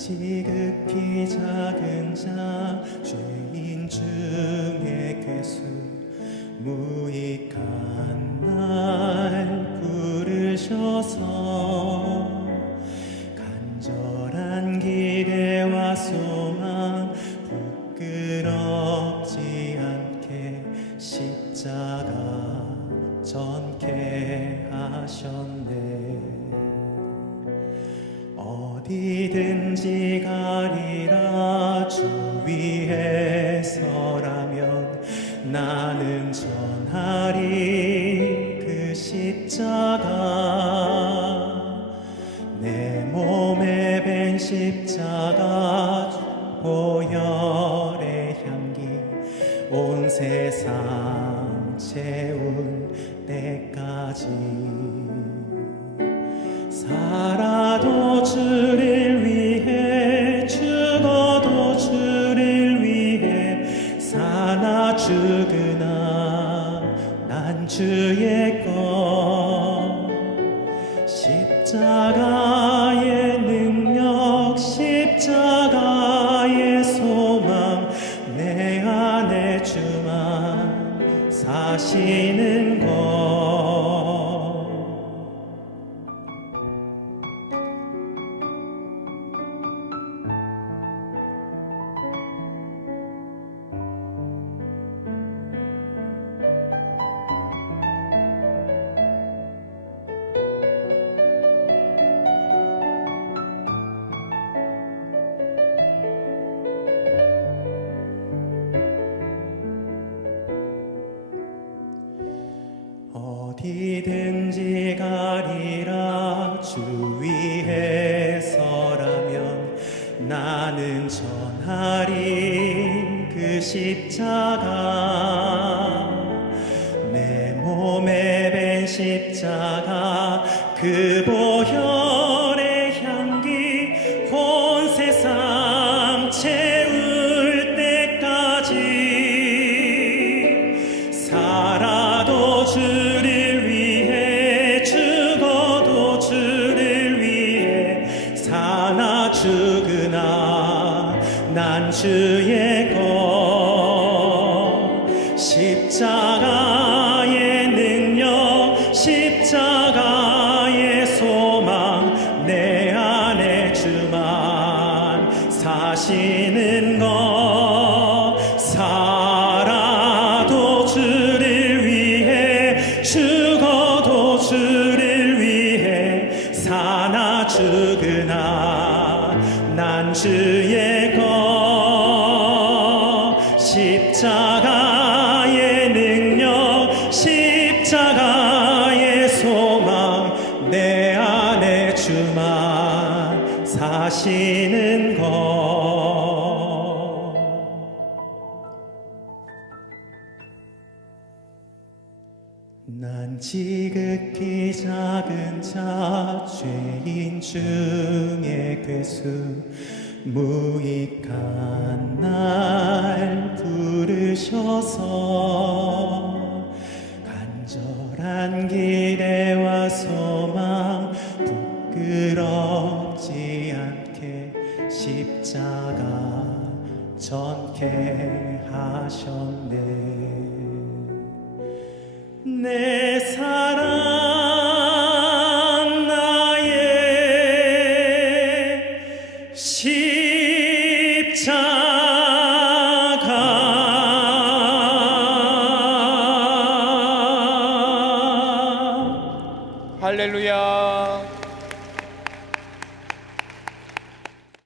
지극히 작은 자 죄인 중에 괴수. 무익한 날 부르셔서 간절한 기대와 소망 부끄럽지 않게 십자가 전케 하셨네 어디든지 가리라. 주 위에 서라면 나는 전하리. 그 십자가 내 몸에 밴 십자가 보혈의 향기 온 세상 채울 때까지 사시는 것 어디든지 가리라. 주 위에 서라면 나는 전하리 그 십자가 내 몸에 밴 십자가 그 보혈 난 주의 것 십자가의 능력 십자가의 소망 내 안에 주만 사시는 것 살아도 주를 위해 죽어도 주를 위해 사나 죽으나 난 주의 것 십자가의 소망 내 안에 주만 사시는 것. 난 지극히 작은 자 죄인 중에 괴수 무익한 날 부르셔서 전케 하셨네. 내 사랑 나의 십자가. 할렐루야